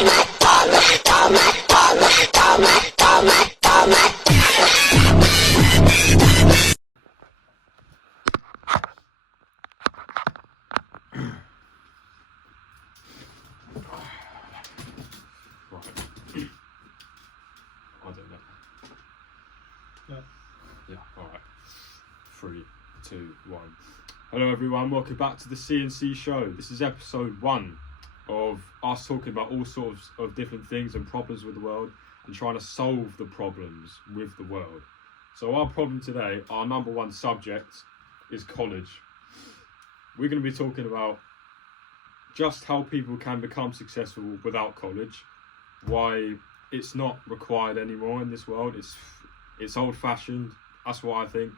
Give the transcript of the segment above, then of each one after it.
Alright. 3, 2, 1. Hello everyone, welcome back to the CNC show. This is episode 1 of us talking about all sorts of different things and problems with the world and trying to solve the problems with the world. So our problem today, our number one subject, is college. We're going to be talking about just how people can become successful without college, why it's not required anymore in this world, it's old-fashioned, that's what I think,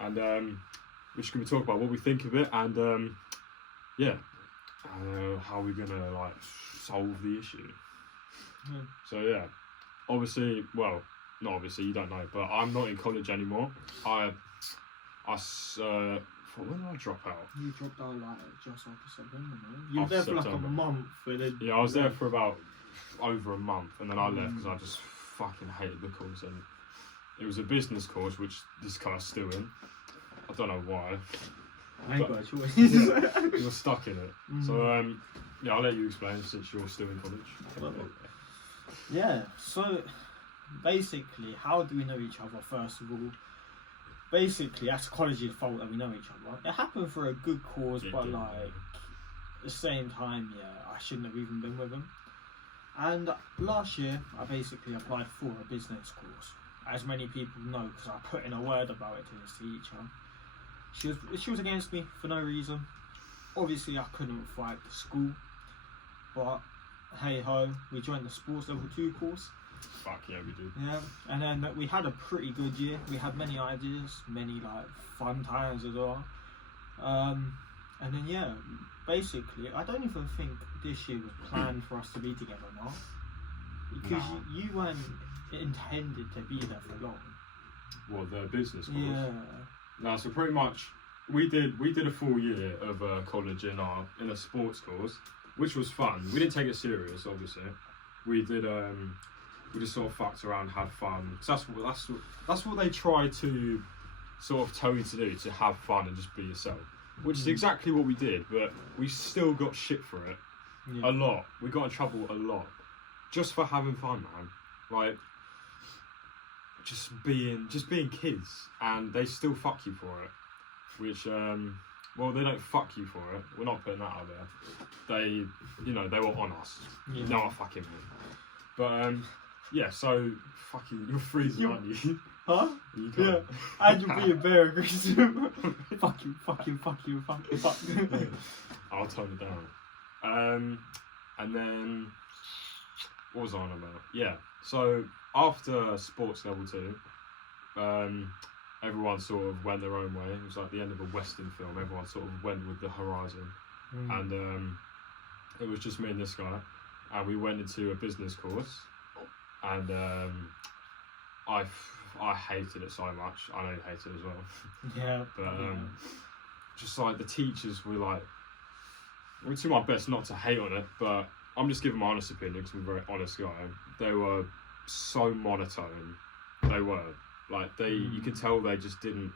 and we're just going to talk about what we think of it and how we're going to solve the issue. So obviously, well, not obviously, you don't know, but I'm not in college anymore. When did I drop out? You dropped out just after September, no? You were there for September. a month. Yeah, I was there for about over a month, and then I left because I just fucking hated the course, and it was a business course, which this guy's still in. I don't know why. I ain't got a choice. You're stuck in it. So I'll let you explain since you're still in college. Yeah, so basically, how do we know each other, first of all? Basically, that's college's fault that we know each other. It happened for a good cause, but at the same time, I shouldn't have even been with him. And last year, I basically applied for a business course. As many people know, because I put in a word about it to this teacher. She was against me for no reason. Obviously, I couldn't fight the school, but hey ho, we joined the sports level 2 course. Fuck yeah, we did. Yeah, and then we had a pretty good year. We had many ideas, many fun times as well. And then basically, I don't even think this year was planned for us to be together now, because you weren't intended to be there for long. Well, the business course. Yeah. No, so pretty much we did a full year of college in a sports course, which was fun. We didn't take it serious, obviously. We did we just sort of fucked around, had fun. So that's what they try to sort of tell you to do, to have fun and just be yourself. Which is exactly what we did, but we still got shit for it. A lot. We got in trouble a lot. Just for having fun, man. Just being kids, and they still fuck you for it. Which they don't fuck you for it. We're not putting that out there. They were on us. Yeah. No, I fucking mean. But so fucking, you're freezing, aren't you? Huh? You can't. Yeah. And you're being very aggressive. Fuck you. I'll tone it down. And then what was I on about? Yeah. So after sports level 2, everyone sort of went their own way. It was like the end of a Western film. Everyone sort of went with the horizon, and it was just me and this guy, and we went into a business course, and I hated it so much. I know you hate it as well. Yeah. But just the teachers were I would do my best not to hate on it, but I'm just giving my honest opinion because I'm a very honest guy. They were so monotone. They were you could tell they just didn't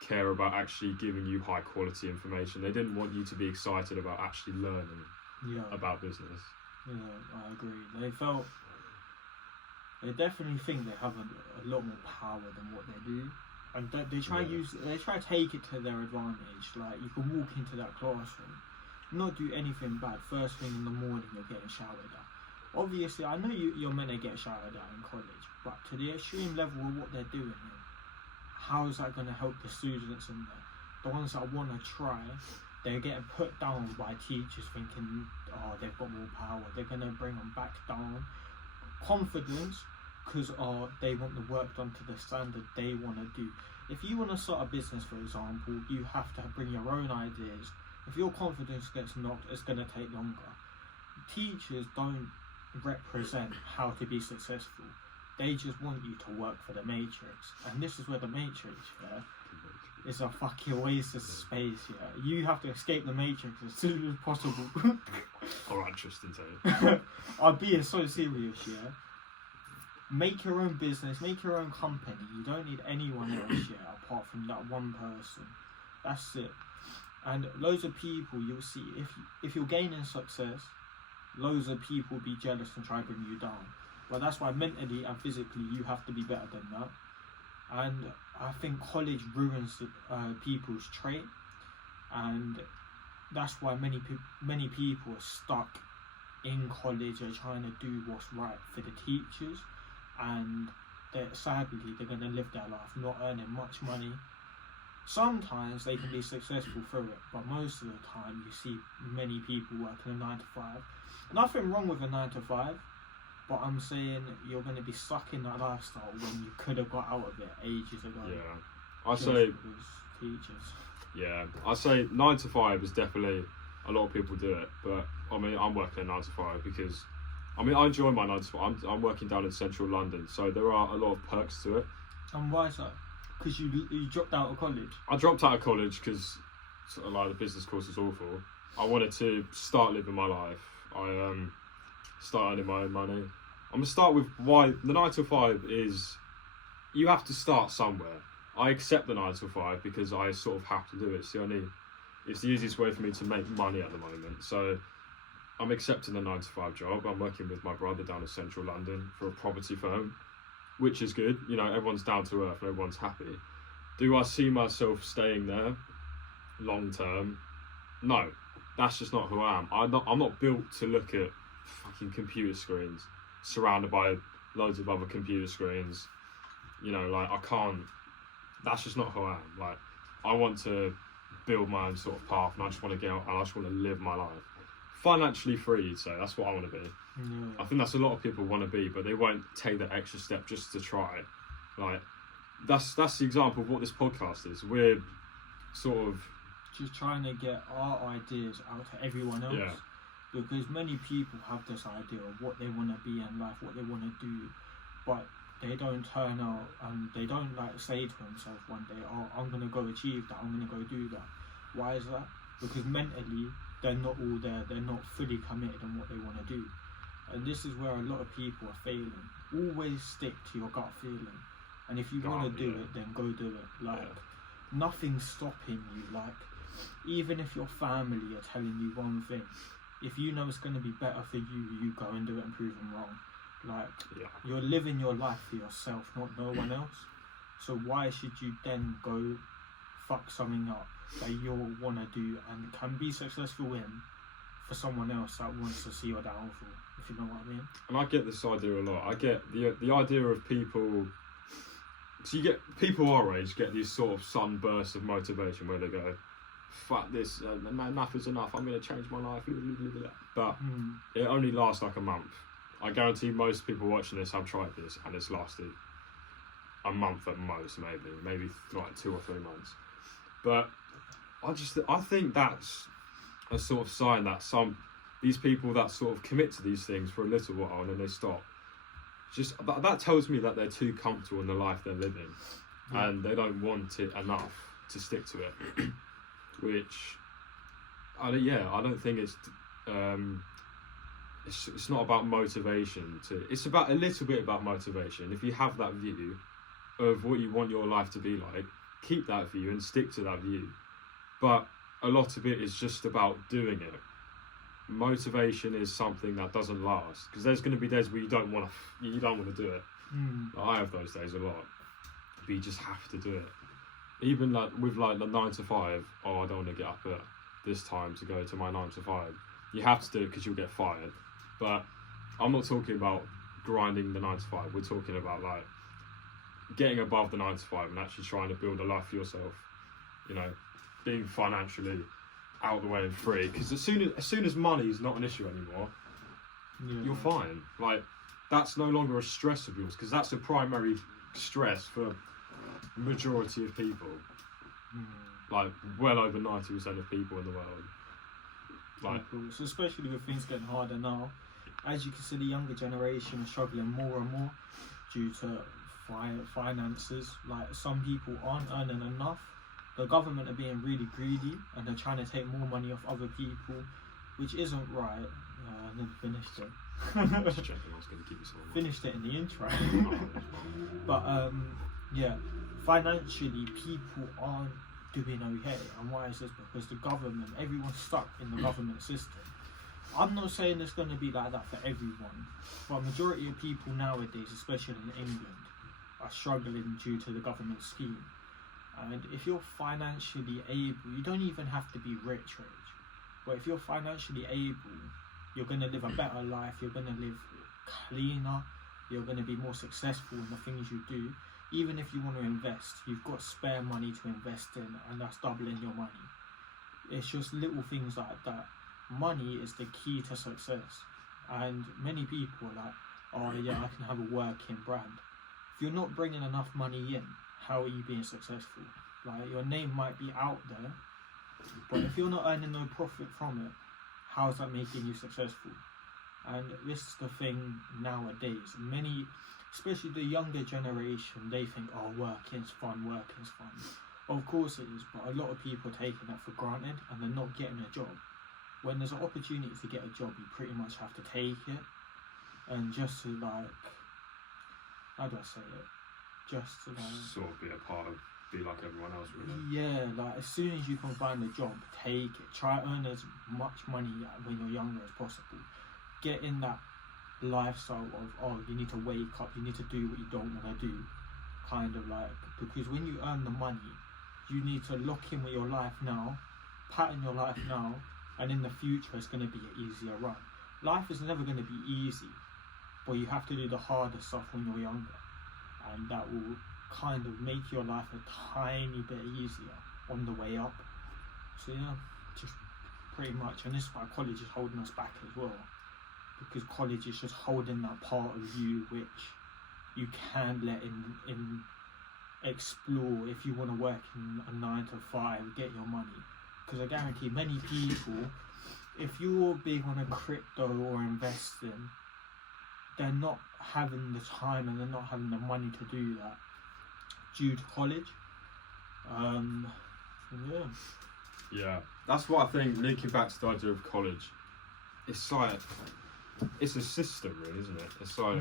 care about actually giving you high quality information. They didn't want you to be excited about actually learning about business. Yeah, I agree. They definitely think they have a lot more power than what they do, and they try to take it to their advantage. You can walk into that classroom, not do anything bad. First thing in the morning, you're getting showered at. Obviously, I know you're meant to get showered at in college, but to the extreme level of what they're doing, how is that going to help the students in there? The ones that want to try, they're getting put down by teachers thinking, they've got more power. They're going to bring them back down. Confidence, because they want the work done to the standard they want to do. If you want to start a business, for example, you have to bring your own ideas. If your confidence gets knocked, it's going to take longer. Teachers don't represent how to be successful. They just want you to work for the matrix, and this is where the matrix is a fucking waste of space. Yeah, you have to escape the matrix as soon as possible. Alright, Tristan, tell you. I'm being so serious. Yeah, make your own business, make your own company. You don't need anyone else. Yeah, apart from that one person. That's it. And loads of people, you'll see, if you're gaining success, loads of people will be jealous and try to bring you down. Well, that's why mentally and physically you have to be better than that. And I think college ruins people's trait, and that's why many people are stuck in college. They're trying to do what's right for the teachers, and sadly they're going to live their life not earning much money. Sometimes they can be successful through it, but most of the time you see many people working a 9 to 5. Nothing wrong with a 9 to 5, but I'm saying you're going to be stuck in that lifestyle when you could have got out of it ages ago. Yeah, I say 9 to 5 is definitely, a lot of people do it, but I mean, I'm working a 9 to 5 because, I mean, I enjoy my 9 to 5. I'm working down in central London, so there are a lot of perks to it. And why is that? Because you dropped out of college? I dropped out of college because sort of like the business course is awful. I wanted to start living my life. I start earning my own money. I'm going to start with why the 9 to 5 is, you have to start somewhere. I accept the 9 to 5 because I sort of have to do it. It's the easiest way for me to make money at the moment. So I'm accepting the 9 to 5 job. I'm working with my brother down in central London for a property firm, which is good. You know, everyone's down to earth and everyone's happy. Do I see myself staying there long term? No, that's just not who I am. I'm not built to look at fucking computer screens, surrounded by loads of other computer screens. You know, like, I can't, that's just not who I am. Like, I want to build my own sort of path, and I just want to get out and I just want to live my life. Financially free, you'd say, that's what I want to be. Yeah. I think that's a lot of people want to be, but they won't take that extra step just to try. Like, that's the example of what this podcast is. We're sort of just trying to get our ideas out to everyone else. Yeah. Because many people have this idea of what they want to be in life, what they want to do, but they don't turn out and they don't like say to themselves one day, oh, I'm going to go achieve that, I'm going to go do that. Why is that? Because mentally they're not all there, they're not fully committed on what they want to do. And this is where a lot of people are failing. Always stick to your gut feeling. And if you want to do it, then go do it. Like, nothing's stopping you. Like, even if your family are telling you one thing, if you know it's going to be better for you, you go and do it and prove them wrong. Like, you're living your life for yourself, not no one else. So why should you then go fuck something up that you'll want to do and can be successful in for someone else that wants to see your downfall, if you know what I mean? And I get this idea a lot. I get the idea of people. So you get people our age get these sort of sunbursts of motivation where they go, "Fuck this, enough is enough. I'm going to change my life." But it only lasts like a month. I guarantee most people watching this have tried this, and it's lasted a month at most, maybe like 2 or 3 months. But I think that's a sort of sign that these people that sort of commit to these things for a little while and then they stop, that tells me that they're too comfortable in the life they're living, and they don't want it enough to stick to it. Which, I don't think it's not about motivation. It's about a little bit about motivation. If you have that view of what you want your life to be like, keep that view and stick to that view. But a lot of it is just about doing it. Motivation is something that doesn't last, because there's going to be days where you don't want to do it. I have those days a lot, but you just have to do it. Even like with like the 9 to 5, I don't want to get up at this time to go to my 9 to 5. You have to do it because you'll get fired. But I'm not talking about grinding the 9 to 5. We're talking about like getting above the 9 to 5 and actually trying to build a life for yourself. You know, being financially out the way and free. Because as soon as money is not an issue anymore, you're fine. Like, that's no longer a stress of yours, because that's a primary stress for majority of people. Like, well over 90% of people in the world. Like, so especially with things getting harder now, as you can see, the younger generation is struggling more and more due to finances. Like, some people aren't earning enough. the government are being really greedy and they're trying to take more money off other people, which isn't right. And then finished it. Just checking, I was going to give you some. Finished it in the intro. But yeah, financially people aren't doing okay. And why is this? Because the government, everyone's stuck in the government system. I'm not saying it's going to be like that for everyone, but a majority of people nowadays, especially in England, are struggling due to the government scheme. And if you're financially able, you don't even have to be rich, but if you're financially able, you're going to live a better life, you're going to live cleaner, you're going to be more successful in the things you do. Even if you want to invest, you've got spare money to invest in, and that's doubling your money. It's just little things like that. Money is the key to success, and many people are like, oh yeah, I can have a working brand. If you're not bringing enough money in, how are you being successful? Like, your name might be out there, but if you're not earning no profit from it, how's that making you successful? And this is the thing nowadays. Many, especially the younger generation, they think, oh, working's fun, working's fun. Of course it is, but a lot of people are taking that for granted and they're not getting a job. When there's an opportunity to get a job, you pretty much have to take it. And just to, like, how do I say it? Just to, like, sort of be a part of, be like everyone else, really. yeah, like, as soon as you can find a job, take it. Try earn as much money when you're younger as possible. Get in that lifestyle of, oh, you need to wake up, you need to do what you don't want to do, kind of like, because when you earn the money, you need to lock in with your life now, pattern your life now, and in the future it's going to be an easier run. Life is never going to be easy, but you have to do the harder stuff when you're younger, and that will kind of make your life a tiny bit easier on the way up. So yeah, just pretty much, and this is why college is holding us back as well, because college is just holding that part of you which you can let in explore if you want to work in a 9 to 5, get your money. Because I guarantee many people, if you're big on a crypto or investing, they're not having the time and they're not having the money to do that due to college. Yeah, that's what I think, linking back to the idea of college, it's like, it's a system really, isn't it? It's like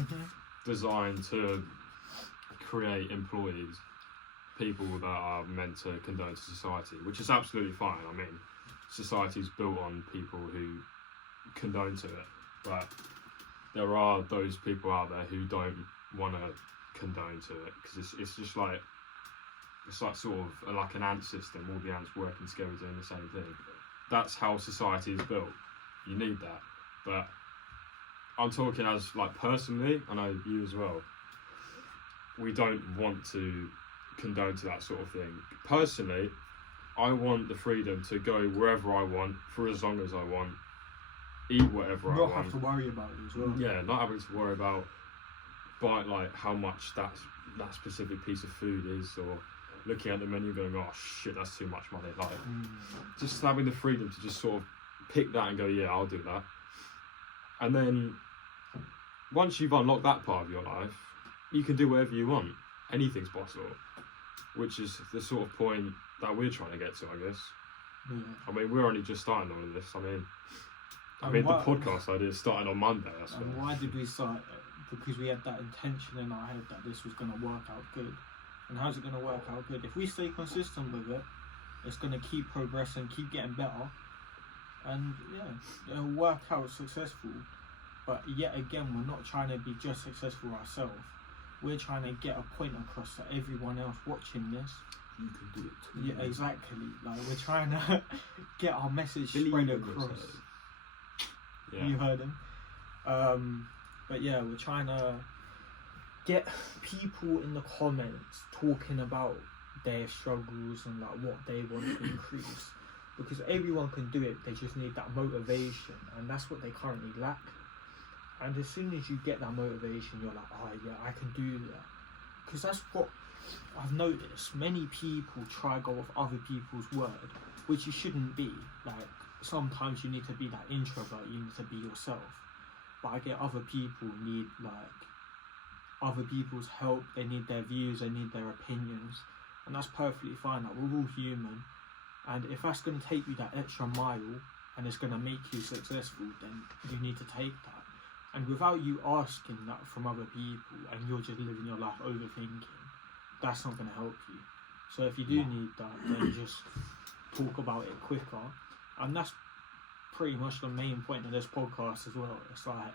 designed to create employees, people that are meant to condone to society, which is absolutely fine. I mean, society's built on people who condone to it, but there are those people out there who don't want to condone to it, because it's just like, it's like sort of like an ant system, all the ants working together doing the same thing. That's how society is built. You need that. But I'm talking as, like, personally, I know you as well, we don't want to condone to that sort of thing. Personally, I want the freedom to go wherever I want for as long as I want, eat whatever I want. Not have to worry about it as well. Yeah, not having to worry about like how much that specific piece of food is, or looking at the menu going, oh shit, that's too much money. Like, just having the freedom to just sort of pick that and go, yeah, I'll do that. And then once you've unlocked that part of your life, you can do whatever you want. Anything's possible, which is the sort of point that we're trying to get to, I guess. Yeah. I mean, we're only just starting all of this. I mean, the podcast idea started on Monday. That's and why did we start it? Because we had that intention in our head that this was going to work out good. And how's it going to work out good? If we stay consistent with it, it's going to keep progressing, keep getting better, and yeah, it'll work out successful. But yet again, we're not trying to be just successful ourselves. We're trying to get a point across to everyone else watching this. you can do it too. Yeah, exactly. Like, we're trying to get our message spread across. Yeah. You heard him. But yeah, we're trying to get people in the comments talking about their struggles and like what they want to increase, because everyone can do it, they just need that motivation, and that's what they currently lack. And as soon as you get that motivation, you're like, oh yeah, I can do that. Because that's what I've noticed. Many people try to go off other people's word, which you shouldn't be. Like, sometimes you need to be that introvert, you need to be yourself. But I get other people need like other people's help, they need their views, they need their opinions. and that's perfectly fine. Like, we're all human, and if that's going to take you that extra mile and it's going to make you successful, then you need to take that. And without you asking that from other people, and you're just living your life overthinking, that's not going to help you. So if you do need that, then just talk about it quicker. And that's pretty much the main point of this podcast as well. It's like,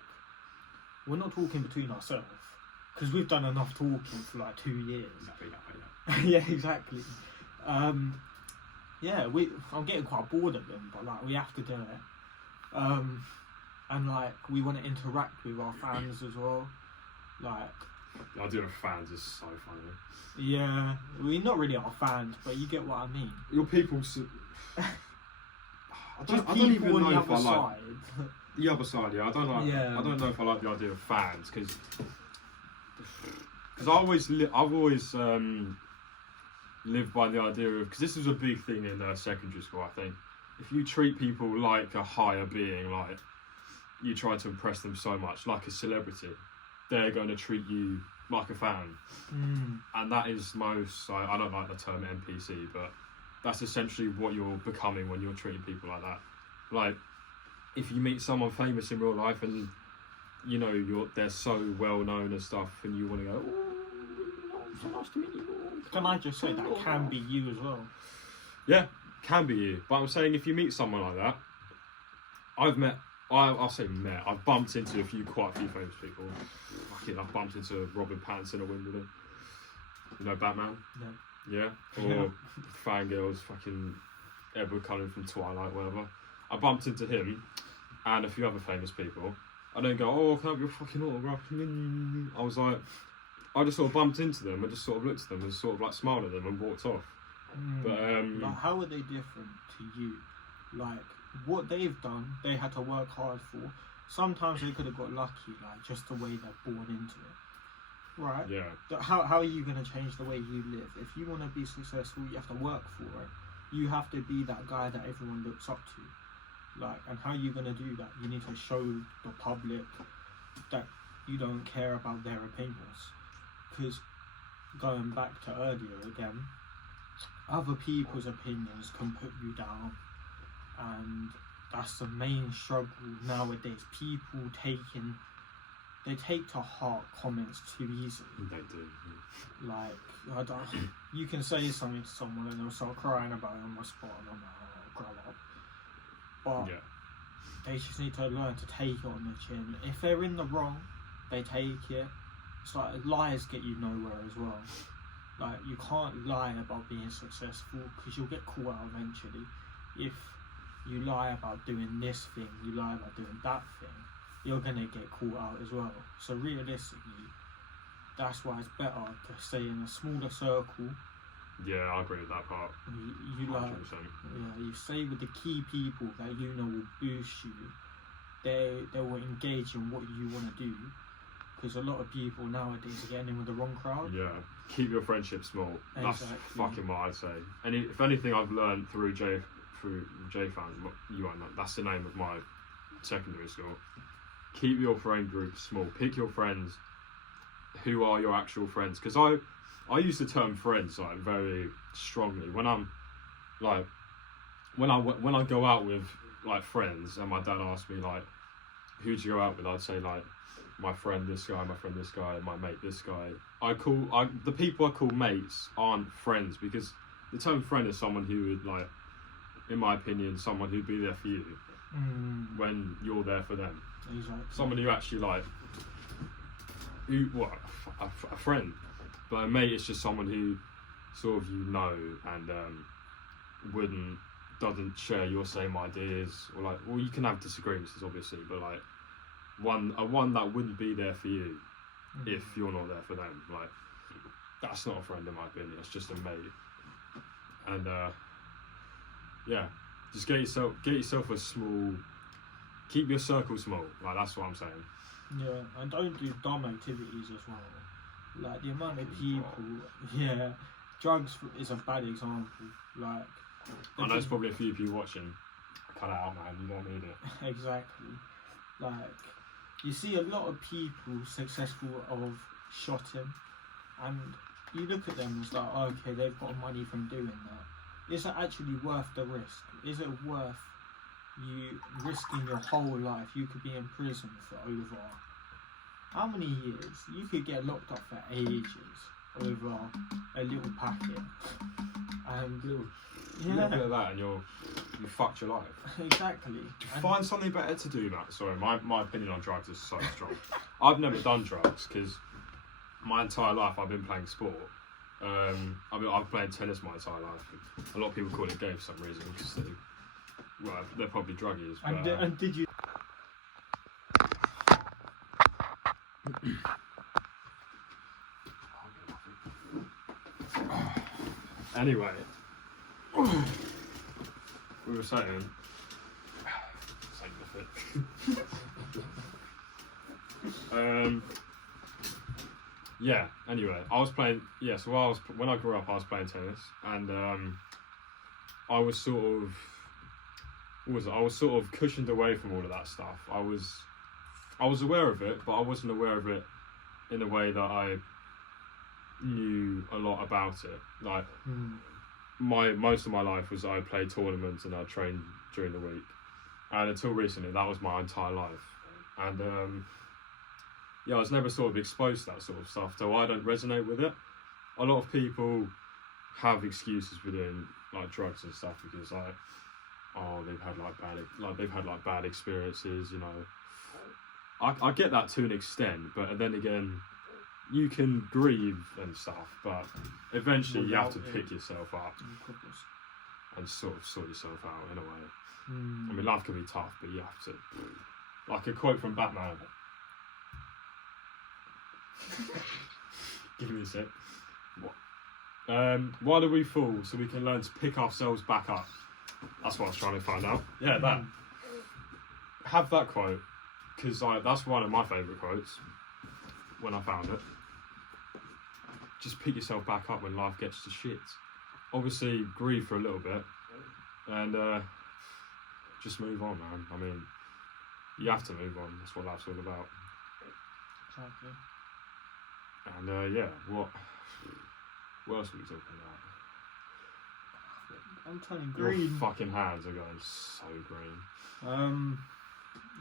we're not talking between ourselves, because we've done enough talking for like 2 years. Yeah, exactly. Yeah, I'm getting quite bored of them, but like, we have to do it. And like, we want to interact with our fans as well. Like, The idea of fans is so funny. yeah, we're not really our fans, but you get what I mean. Your people. I don't even know if I like the other side. Yeah, I don't like. Yeah. I don't know if I like the idea of fans because I've always lived by the idea of, because this was a big thing in secondary school. I think if you treat people like a higher being, like you try to impress them so much, like a celebrity, they're going to treat you like a fan. And that is most, I don't like the term NPC, but that's essentially what you're becoming when you're treating people like that. Like, if you meet someone famous in real life and you know they're so well known and stuff, and you want to go, oh, so nice to meet you. Can I just say that can be you as well? Yeah, can be you. But I'm saying, if you meet someone like that, I've bumped into quite a few famous people. Fucking, I've bumped into Robin Pattinson at Wimbledon. You know Batman? No. Yeah? Or fangirls, fucking Edward Cullen from Twilight, whatever. I bumped into him and a few other famous people. I don't go, oh, can I have your fucking autograph? I was like, I just sort of bumped into them and just sort of looked at them and sort of like smiled at them and walked off. But like, how are they different to you? Like, what they've done, they had to work hard for. Sometimes they could have got lucky, like just the way they're born into it, right? yeah, But how are you going to change the way you live? If you want to be successful, you have to work for it. You have to be that guy that everyone looks up to. Like, and how are you going to do that? You need to show the public that you don't care about their opinions. Because going back to earlier again, other people's opinions can put you down, and that's the main struggle nowadays. People they take to heart comments too easily. they do. Like, you can say something to someone and they'll start crying about it on the spot, and I'm like, oh, grow up. But Yeah. they just need to learn to take it on the chin. If they're in the wrong, they take it. It's like, lies get you nowhere as well. Like, you can't lie about being successful, because you'll get caught out eventually. If you lie about doing this thing, you lie about doing that thing, you're gonna get caught out as well. So realistically, that's why it's better to stay in a smaller circle. Yeah, I agree with that part. You 100%. you stay with the key people that you know will boost you. They will engage in what you want to do. Because a lot of people nowadays are getting in with the wrong crowd. Yeah, keep your friendship small. That's Exactly. fucking what I'd say. And if anything I've learned through J-Fan, you won't know, that's the name of my secondary school. Keep your friend group small. Pick your friends who are your actual friends. Because I use the term friends like very strongly when I'm like when I go out with like friends, and my dad asks me like, who do you go out with? I'd say like, my friend this guy, my mate this guy. The people I call mates aren't friends, because the term friend is someone who would, like, in my opinion, someone who'd be there for you when you're there for them. Exactly. Someone who actually like, a friend. But a mate is just someone who sort of and doesn't share your same ideas, or like, well, you can have disagreements obviously, but like one that wouldn't be there for you if you're not there for them. Like, that's not a friend in my opinion. It's just a mate. And yeah, just get yourself a small. Keep your circle small. Like, that's what I'm saying. Yeah, and don't do dumb activities as well. Like, the amount of people. Yeah, drugs is a bad example. Like, I know there's probably a few people watching. Cut it out, man. You don't need it. Exactly. Like, you see a lot of people successful of shotting, and you look at them and it's like, oh, okay, they've got money from doing that. Is it actually worth the risk? Is it worth you risking your whole life? You could be in prison for over how many years? You could get locked up for ages over a little packet. And a little bit of that, and you fucked your life. Exactly. Find something better to do, Matt. Sorry, my opinion on drugs is so strong. I've never done drugs because my entire life I've been playing sport. I've played tennis my entire life. A lot of people call it game for some reason because they're probably druggies. But, and did you? Anyway, we were saying. Yeah. Anyway, I was playing. Yeah. So when I grew up, I was playing tennis, and I was sort of. I was sort of cushioned away from all of that stuff. I was aware of it, but I wasn't aware of it in a way that I knew a lot about it. Like most of my life was I played tournaments and I trained during the week, and until recently that was my entire life. And I was never sort of exposed to that sort of stuff, so I don't resonate with it. A lot of people have excuses for doing like drugs and stuff because they've had bad experiences, you know. I get that to an extent, but then again, you can grieve and stuff, but eventually you have to pick yourself up and sort of sort yourself out in a way. I mean, life can be tough, but you have to. Like a quote from Batman. Give me a sec. What? Why do we fall? So we can learn to pick ourselves back up. That's what I was trying to find out. Yeah, that. Have that quote, because that's one of my favourite quotes when I found it. Just pick yourself back up when life gets to shit. Obviously, grieve for a little bit, and just move on, man. I mean, you have to move on. That's what life's all about. Exactly. And what else are we talking about? I'm turning green. Your fucking hands are going so green.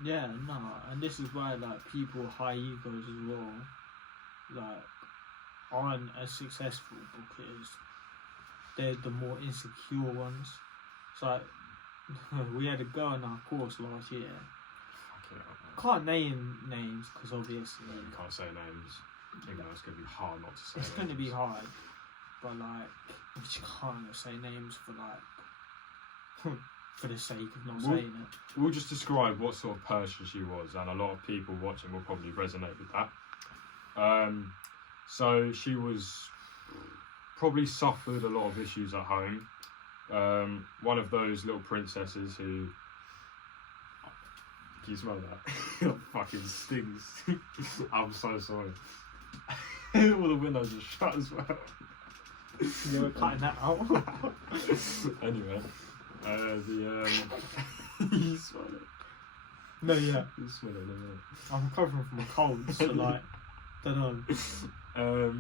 Yeah, no, and this is why like people with high egos as well, like, aren't as successful because they're the more insecure ones. So like, we had a girl in our course last year. Fucking hell, man. Can't name names because obviously You can't say names. Even though it's going to be hard not to say it's names. going to be hard, but like we just can't say names for like for the sake of not saying it. We'll just describe what sort of person she was, and a lot of people watching will probably resonate with that. So she was probably suffered a lot of issues at home. One of those little princesses who. Can you smell that? It fucking stings. I'm so sorry. All the windows are shut as well. You were cutting that out. Anyway, you smell it. No, yeah. You smell it, no. I'm recovering from a cold, so like, don't know.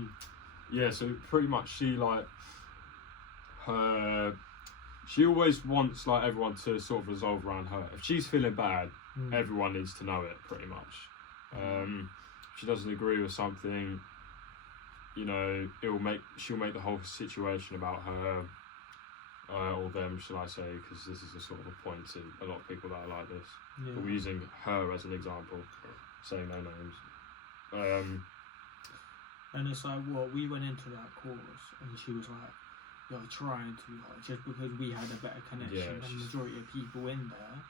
Yeah, so pretty much she she always wants like everyone to sort of resolve around her. If she's feeling bad, everyone needs to know it pretty much. If she doesn't agree with something, you know, she'll make the whole situation about her or them, shall I say, because this is a sort of a point to a lot of people that are like this. Yeah. But we're using her as an example, saying no names. And it's like, what, we went into that course and she was like, you're trying too hard just because we had a better connection than the majority of people in there.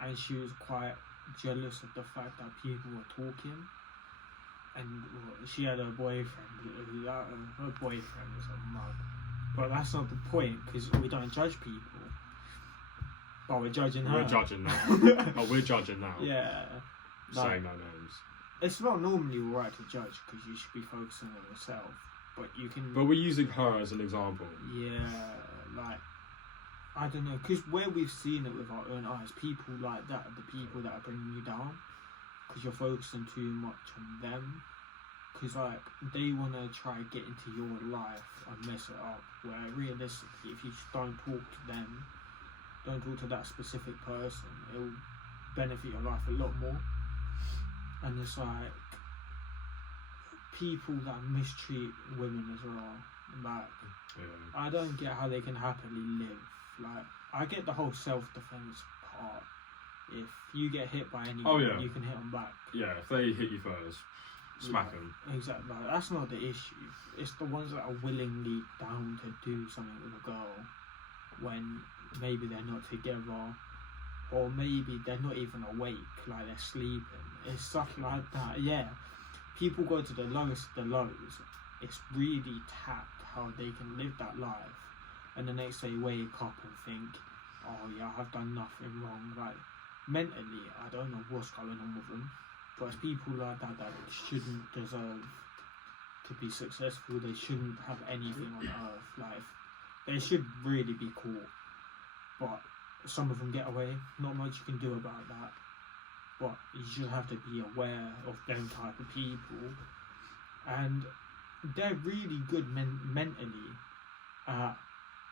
And she was quite jealous of the fact that people were talking. And she had a boyfriend. Her boyfriend was a mug. But that's not the point, because we don't judge people. But we're judging her. We're judging now. We're judging now. Yeah. Saying no names. It's not normally right to judge, because you should be focusing on yourself. But you can... But we're using her as an example. Yeah, like... I don't know, because where we've seen it with our own eyes, people like that are the people that are bringing you down, because you're focusing too much on them because like they want to try and get into your life and mess it up. Where realistically, if you just don't talk to them, don't talk to that specific person, it will benefit your life a lot more. And it's like people that mistreat women as well. Like I don't get how they can happily live. Like I get the whole self-defense part. If you get hit by anyone, you can hit them back. Yeah, if they hit you first, smack them. Exactly. Like, that's not the issue. It's the ones that are willingly down to do something with a girl when maybe they're not together, or maybe they're not even awake, like they're sleeping. It's stuff like that. Yeah, people go to the lowest of the lows. It's really tapped how they can live that life, and the next day wake up and think, oh yeah, I've done nothing wrong. Like mentally, I don't know what's going on with them, but it's people like that that shouldn't deserve to be successful. They shouldn't have anything on earth. Like they should really be caught, but some of them get away. Not much you can do about that, but you just have to be aware of them type of people, and they're really good mentally at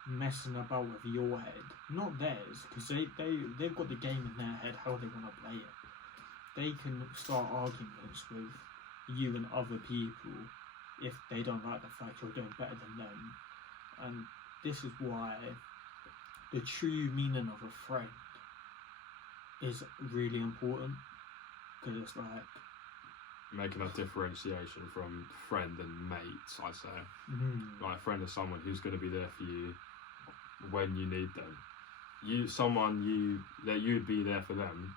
messing about with your head, not theirs, because they've got the game in their head how they want to play it. They can start arguments with you and other people if they don't like the fact you're doing better than them, and this is why the true meaning of a friend is really important, because it's like making a differentiation from friend and mate, I'd say. Like a friend is someone who's going to be there for you when you need them. That you'd be there for them,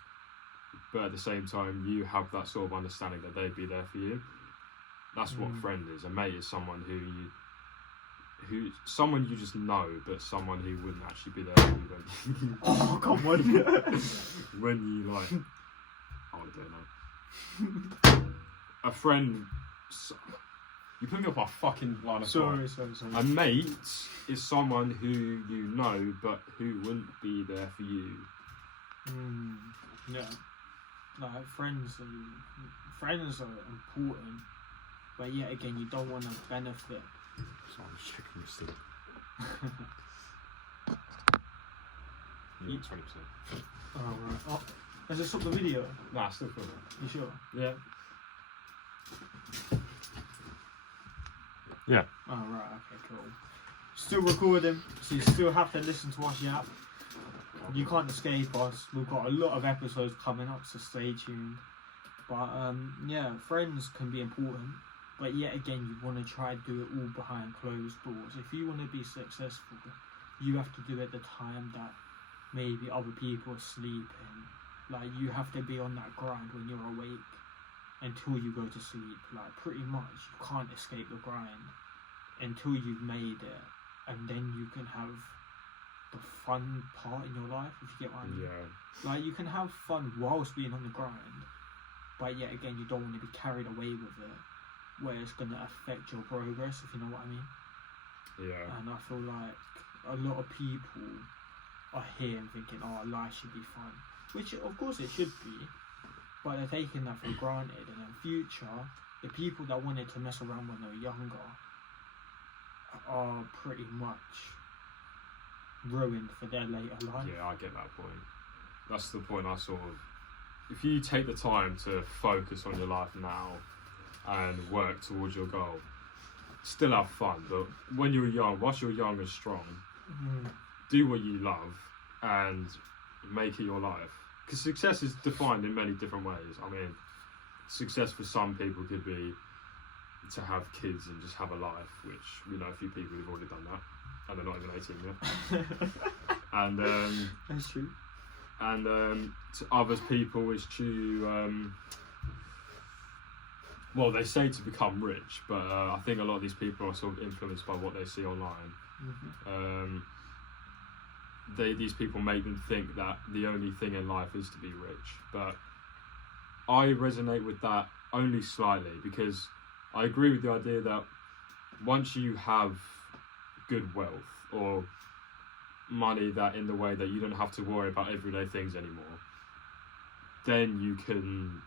but at the same time you have that sort of understanding that they'd be there for you. That's what a friend is. A mate is someone someone you just know, but someone who wouldn't actually be there for you when oh come on. when you like, I don't know. A friend, you put me up a fucking line of sorry. A mate is someone who you know, but who wouldn't be there for you. Yeah, like friends are important, but yet again, you don't want to benefit. So I'm just checking your sleep. 20%. Oh right. Oh, has it stopped the video? Nah, still filming. You sure? Yeah. Yeah. Oh right. Okay. Cool. Still recording, so you still have to listen to us yap. You can't escape us. We've got a lot of episodes coming up, so stay tuned. But yeah, friends can be important, but yet again, you want to try to do it all behind closed doors. If you want to be successful, you have to do it at the time that maybe other people are sleeping. Like you have to be on that grind when you're awake until you go to sleep. Like pretty much, you can't escape the grind until you've made it, and then you can have the fun part in your life, if you get what I mean. Yeah. Like you can have fun whilst being on the grind, but yet again you don't want to be carried away with it, where it's going to affect your progress, if you know what I mean. Yeah. And I feel like a lot of people are here and thinking, oh, life should be fun, which of course it should be, but they're taking that for granted, and in future the people that wanted to mess around when they were younger are pretty much ruined for their later life. Yeah, I get that point. That's the point I sort of... If you take the time to focus on your life now and work towards your goal, still have fun, but when you're young, whilst you're young and strong, do what you love and make it your life. Because success is defined in many different ways. I mean, success for some people could be to have kids and just have a life, which we know a few people who've already done that, and they're not even 18 yet. And that's true. And to others people is to well, they say to become rich, but I think a lot of these people are sort of influenced by what they see online. These people make them think that the only thing in life is to be rich, but I resonate with that only slightly, because I agree with the idea that once you have good wealth or money that in the way that you don't have to worry about everyday things anymore, then you can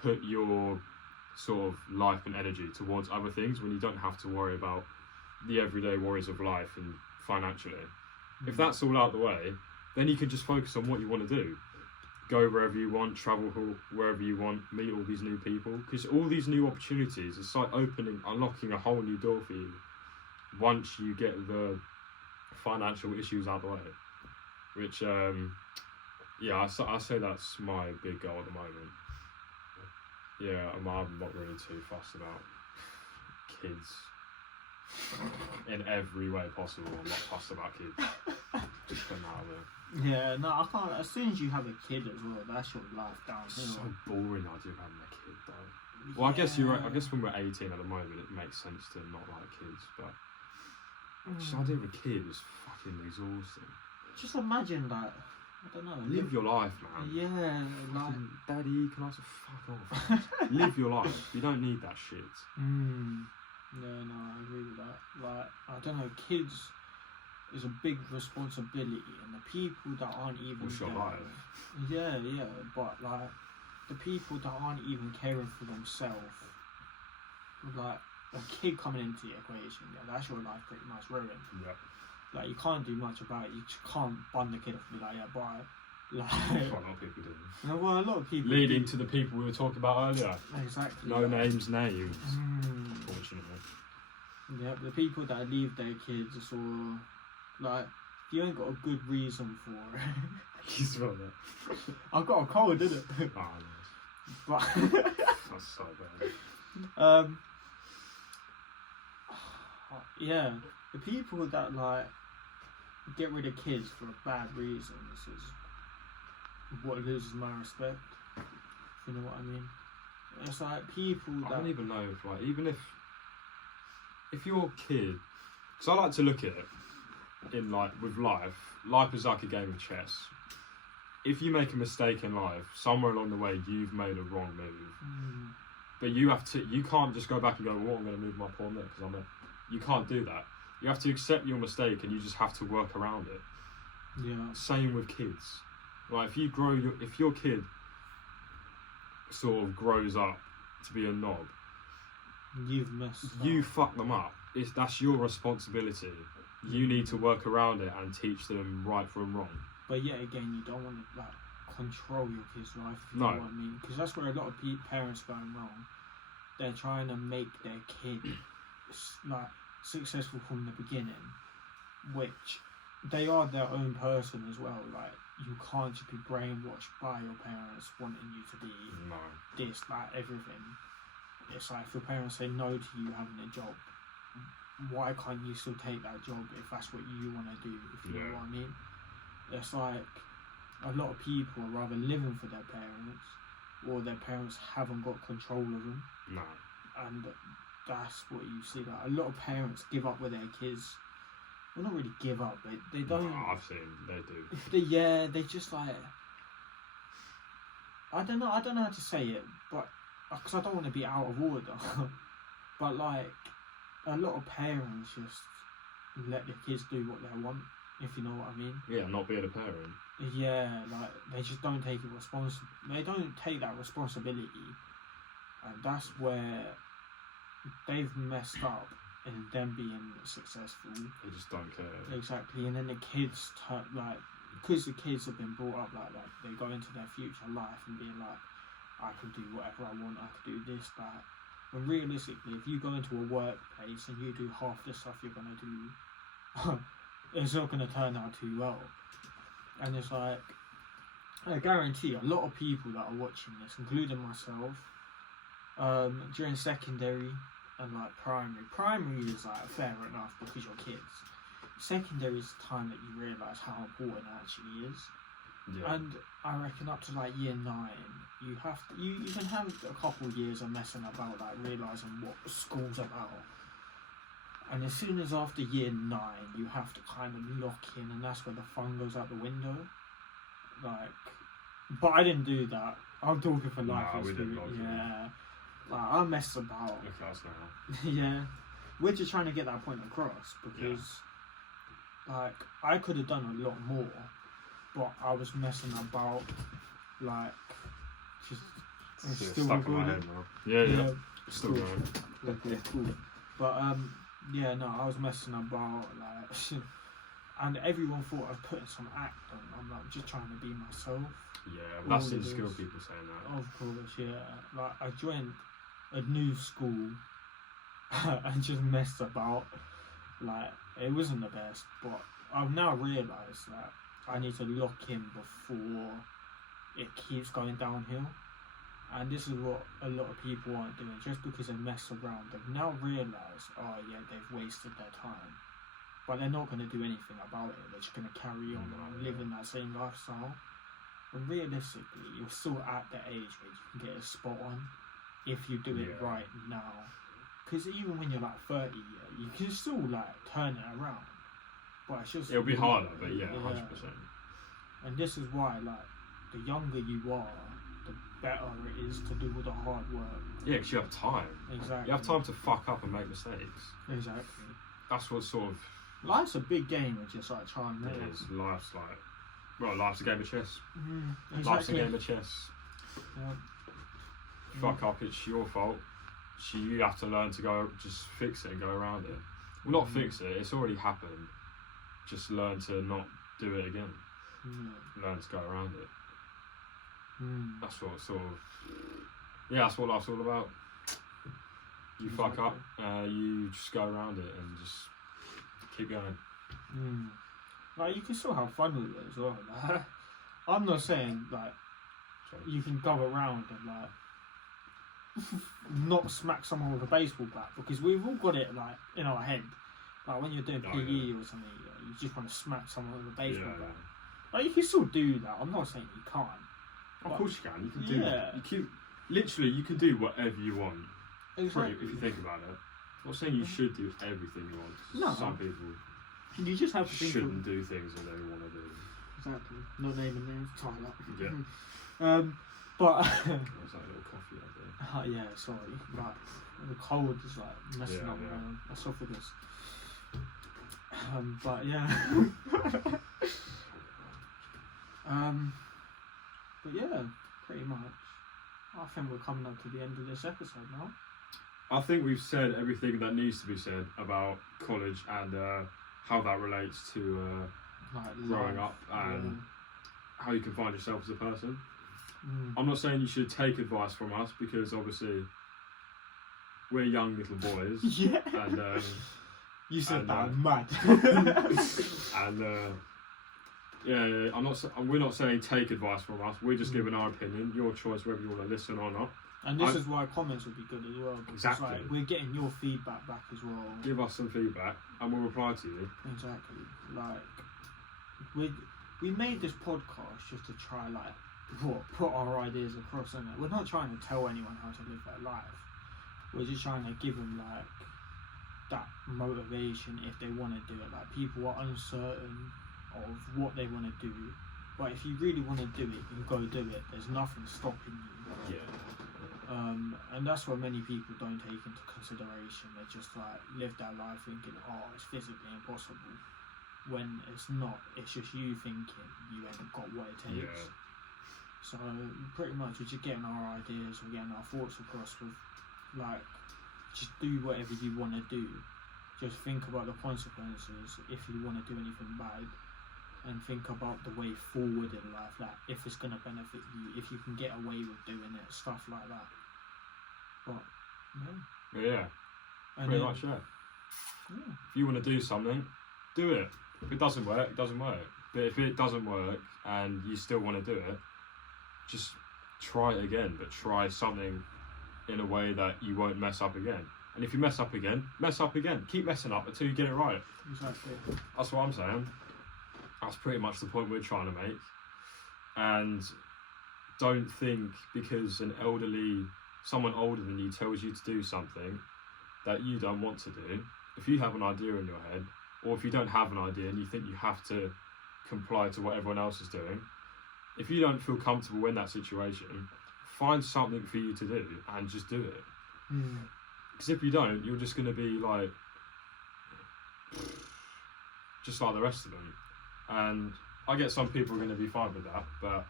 put your sort of life and energy towards other things when you don't have to worry about the everyday worries of life and financially. If that's all out the way, then you can just focus on what you want to do. Go wherever you want, travel wherever you want, meet all these new people. Because all these new opportunities, it's like unlocking a whole new door for you once you get the financial issues out the way. Which, I say that's my big goal at the moment. Yeah, I'm not really too fussed about kids in every way possible. I'm not fussed about kids. Just for now, though. Yeah, no, I can't. As soon as you have a kid as well, that's your life downhill. It's so boring idea of having a kid, though. Well, I guess you're right. I guess when we're 18 at the moment, it makes sense to not like kids, but just the idea of a kid is fucking exhausting. Just imagine that. I don't know. Live your life, man. Yeah, like. Daddy, can I just fuck off? Live your life. You don't need that shit. Yeah, no, I agree with that. Like, I don't know, kids is a big responsibility, and the people that aren't even. What's your life? Yeah, but like, the people that aren't even caring for themselves, like a kid coming into the equation, yeah, that's your life pretty much ruined. Yeah. Like, you can't do much about it. You just can't bun the kid off and be like, yeah, bye. Like, Quite a lot of people do. No, well, a lot of people. Leading to the people we were talking about earlier. Exactly. No names, unfortunately. Yeah, the people that leave their kids, or like, you ain't got a good reason for it. He's right there. I've got a cold, didn't it? Oh, But that's so bad. yeah, the people that like get rid of kids for bad reasons is what loses my respect. You know what I mean? It's like people that I don't even know if, like, even if your kid, because I like to look at it in, like, with life is like a game of chess. If you make a mistake in life, somewhere along the way you've made a wrong move. But you can't just go back and go, well, I'm going to move my pawn there because you can't do that. You have to accept your mistake and you just have to work around it. Yeah. Same with kids. Like, if your kid sort of grows up to be a knob, you've messed up. You fuck them up. That's your responsibility. You need to work around it and teach them right from wrong. But yet again, you don't want to like control your kid's life. If No. You know what I mean? Because that's where a lot of parents are going wrong. They're trying to make their kid like successful from the beginning, which they are their own person as well. Like, you can't just be brainwashed by your parents wanting you to be this, that, everything. It's like, if your parents say no to you having a job, why can't you still take that job if that's what you want to do, if you know what I mean? It's like, a lot of people are rather living for their parents, or their parents haven't got control of them. No. And that's what you see. Like, a lot of parents give up with their kids. Well, not really give up, but they don't. No, I've seen they do. They just like. I don't know how to say it, but because I don't want to be out of order. But like, a lot of parents just let their kids do what they want, if you know what I mean. Yeah, not being a parent. Yeah, like, they just don't take it They don't take that responsibility, and that's where they've messed up in them being successful. They just don't care. Exactly, and then the kids because the kids have been brought up like that, they go into their future life and being like, I could do whatever I want, I could do this, that. When realistically, if you go into a workplace and you do half the stuff you're going to do, it's not going to turn out too well. And it's like, I guarantee a lot of people that are watching this, including myself, during secondary and like primary is like fair enough because you're kids. Secondary is the time that you realise how important it actually is. Yeah. And I reckon up to like year 9, you have to, you can have a couple of years of messing about, like realising what school's about. And as soon as after year 9, you have to kind of lock in, and that's where the fun goes out the window. Like, but I didn't do that. I'm talking for life. No, we didn't. Yeah, like, I messed about. Look at us now. Yeah, we're just trying to get that point across because, like, I could have done a lot more, but I was messing about, like, just It's Yeah, still stuck in my recording? head now. Yeah. Still Cool. going. Okay, cool. But yeah, no, I was messing about like, and everyone thought I was putting some act on. I'm like just trying to be myself. Yeah, that's All it insecure is. people saying that. Of course, yeah. Like I joined a new school and just messed about. Like it wasn't the best, but I've now realised that I need to lock in before it keeps going downhill. And this is what a lot of people aren't doing. Just because they mess around, they've now realised, oh yeah, they've wasted their time. But they're not going to do anything about it. They're just going to carry on and live in that same lifestyle. And realistically, you're still at the age where you can get a spot on if you do it Yeah. right now. Because even when you're like 30, yeah, you can still like turn it around. But it's just It'll be harder, but yeah, 100%. And this is why, like, the younger you are, the better it is to do all the hard work. Yeah, because you have time. Exactly. You have time to fuck up and make mistakes. Exactly. That's what sort of Life's a big game of just like trying to. it is. Life's like, well, life's a game of chess. Exactly. Life's a game of chess. Yeah. Fuck up, it's your fault. So you have to learn to go, just fix it and go around it. Well, not fix it, it's already happened. Just learn to not do it again. Learn to go around it. That's what sort of, yeah, that's what life's all about. You fuck up, you just go around it and just keep going. Like you can still have fun with it as well. Like, I'm not saying like you can go around and like not smack someone with a baseball bat, because we've all got it like in our head. Like when you're doing PE or something, you just want to smack someone with a baseball bat. Like you can still do that. I'm not saying you can't. Of course you can. You can do. Yeah. You can literally. You can do whatever you want. Exactly. If you think about it. I'm not saying you should do everything you want. No. Some people You just have to think of- shouldn't do things that they want to do. Exactly. Not naming names. Tyler. Yeah. But There's that little coffee up there. yeah, sorry, but the cold is like messing Yeah, up yeah. my esophagus. But yeah. But yeah, pretty much. I think we're coming up to the end of this episode now. I think we've said everything that needs to be said about college and how that relates to Like growing life, up and how you can find yourself as a person. Mm. I'm not saying you should take advice from us, because obviously we're young little boys. Yeah. And You said and, that, I'm mad. and yeah, we're not saying take advice from us. We're just giving our opinion. Your choice whether you want to listen or not. And this is why comments would be good as well. Because Exactly. like, we're getting your feedback back as well. Give us some feedback and we'll reply to you. Exactly. Like we made this podcast just to try like put our ideas across, and we're not trying to tell anyone how to live their life. We're just trying to give them like that motivation if they want to do it. Like people are uncertain of what they want to do, but if you really want to do it, you go do it. There's nothing stopping you. Yeah. And that's what many people don't take into consideration. They just like live their life thinking, oh, it's physically impossible. When it's not, it's just you thinking you ain't got what it takes. Yeah. So pretty much we're just getting our ideas, we're getting our thoughts across with like, just do whatever you want to do. Just think about the consequences if you want to do anything bad, and think about the way forward in life, like if it's going to benefit you, if you can get away with doing it, stuff like that. But Yeah. and Pretty then- much, yeah. yeah. If you want to do something, do it. If it doesn't work, it doesn't work. But if it doesn't work and you still want to do it, just try it again. But try something in a way that you won't mess up again. And if you mess up again, mess up again. Keep messing up until you get it right. Exactly. That's what I'm saying. That's pretty much the point we're trying to make. And don't think because someone older than you tells you to do something that you don't want to do. If you have an idea in your head, or if you don't have an idea and you think you have to comply to what everyone else is doing, if you don't feel comfortable in that situation, find something for you to do and just do it. Because if you don't, you're just going to be like, just like the rest of them. And I get some people are going to be fine with that, but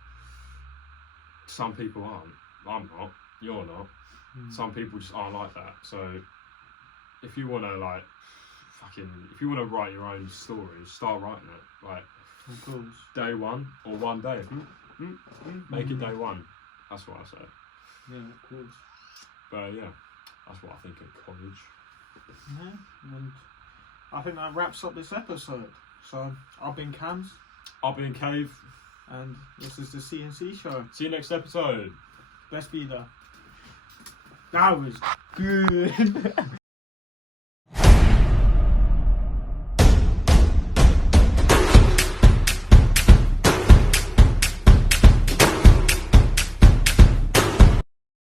some people aren't. I'm not. you're not. Some people just aren't like that. So if you want to like if you want to write your own story, start writing it. Like Of course. day one or one day. Make it day one. That's what I say. Yeah, of course. But yeah, that's what I think of college. Yeah, and I think that wraps up this episode. So I've been Cams, I'll be in Cave. and this is the CNC show. See you next episode. Let's be there. That was good.